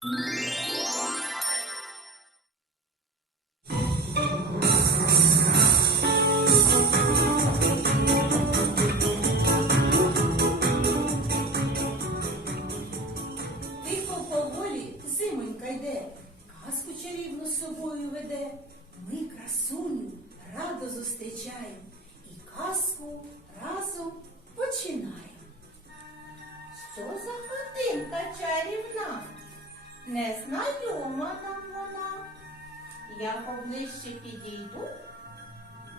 Тихо поволі зимонька йде, казку чарівну з собою веде. Ми красуню радо зустрічаємо і казку разом починаємо. Що за хатинка чарівна? Незнайома нам вона. Я поближче підійду,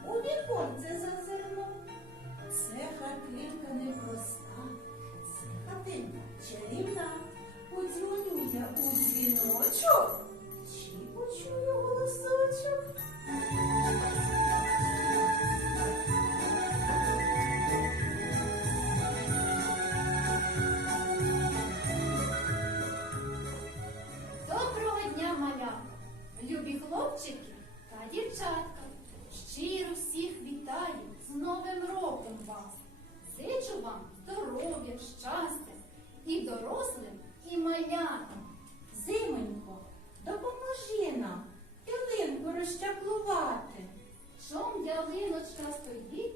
у віконце зазирну. Це хатинка непроста. хлопчики та дівчатка, щиро всіх вітаю з Новим роком вас. Зичу вам здоров'я, щастя і дорослим, і малятам. Зименько, допоможи нам ялинку розчаклувати. Чом ялиночка стоїть?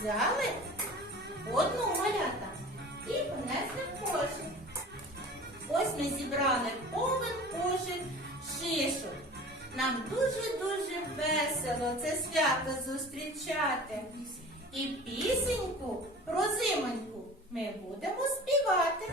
Взяли одну малята і понесли в кошик. Ось ми зібрали повен кошик шишок. Нам дуже-дуже весело це свято зустрічати. І пісеньку про зимоньку ми будемо співати.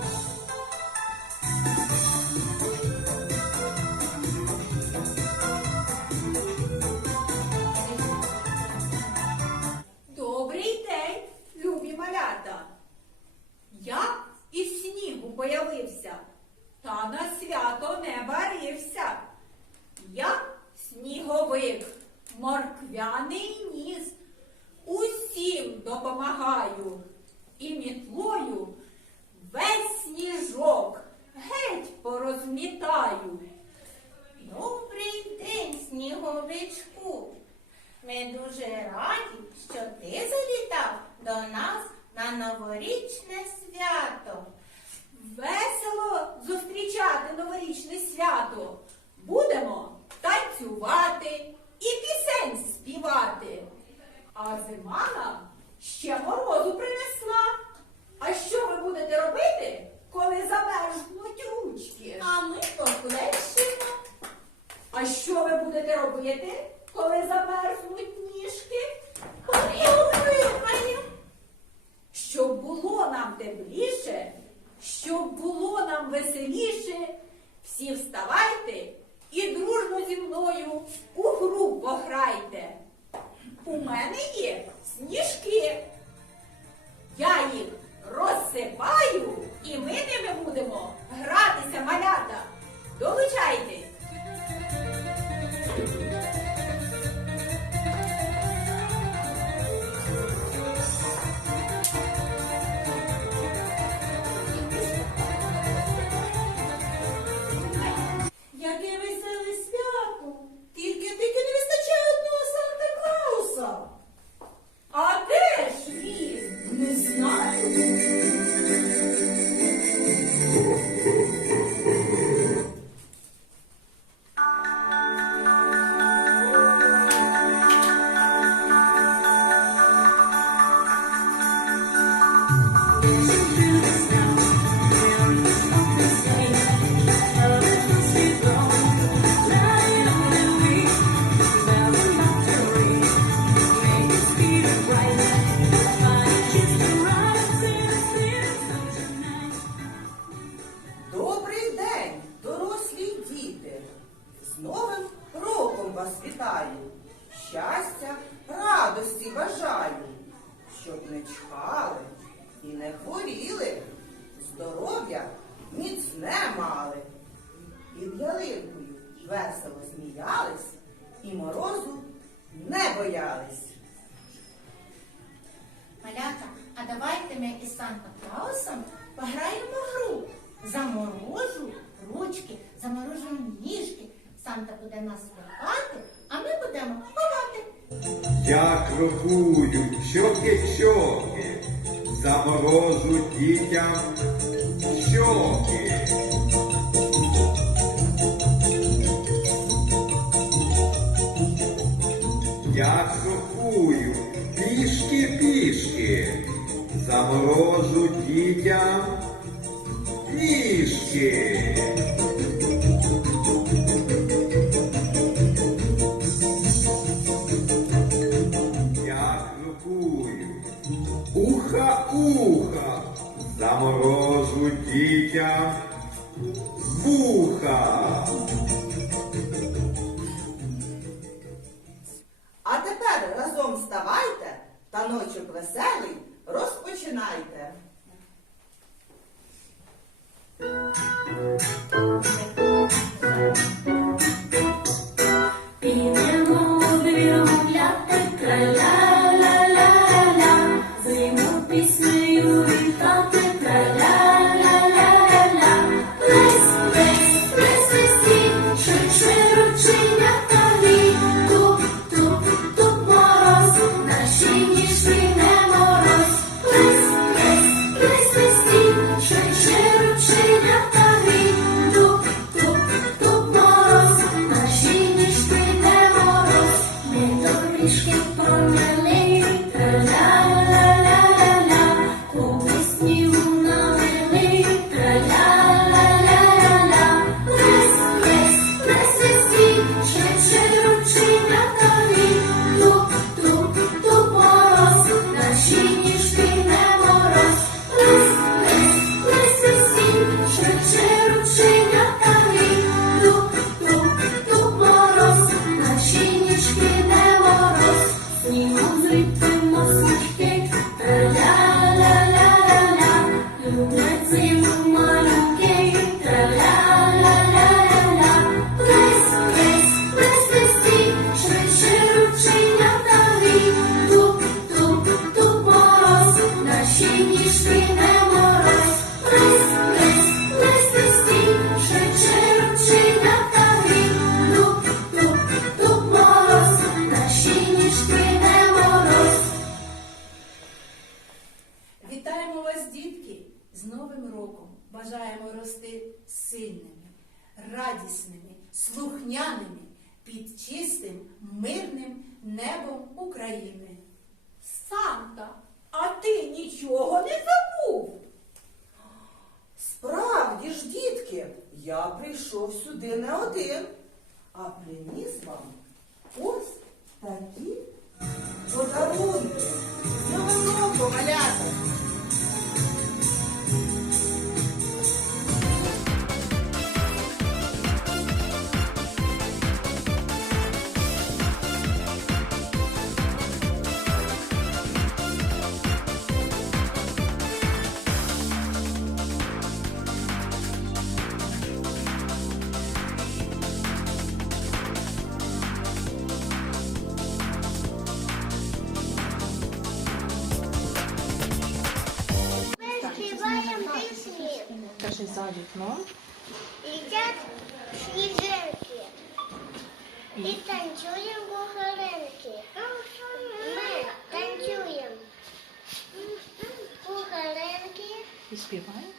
працювати і пісень співати. А зима нам ще морозу принесла. А що ви будете робити, коли замерзнуть ручки? А ми поплещемо. А що ви будете робити, коли замерзнуть ніжки? Порівнювання. Щоб було нам тепліше, щоб було нам веселіше, всі вставайте і дружно зі мною у гру пограйте. У мене є сніжки. Я їх розсипаю, і ми ними будемо гратися, малята. Вас вітаю! Щастя, радості бажаю, щоб не чхали і не хворіли, здоров'я міцне мали. Під ялинкою весело сміялись і морозу не боялись. Малята, а давайте ми із Санта Клаусом пограємо гру. Заморожу ручки, заморожу ніжки. Санта буде нас ми будемо ховати. Я крокую чоки-чоки, заморожу дітям щоки. Я крокую пішки-пішки, заморожу дітям ніжки. Уха-уха, заморожу дітям вуха. А тепер разом вставайте, таночок веселий розпочинайте. Вітаємо вас, дітки, з Новим роком. Бажаємо рости сильними, радісними, слухняними під чистим, мирним небом України. Санта, а ти нічого не забув? Справді ж, дітки, я прийшов сюди не один. а приніс вам ось такі подарунки. З Новим малята! Пісні. Кажи за вікном. Літять сніжинки. І танцюємо кухаринки. Ми танцюємо. Кухаринки. І співаємо.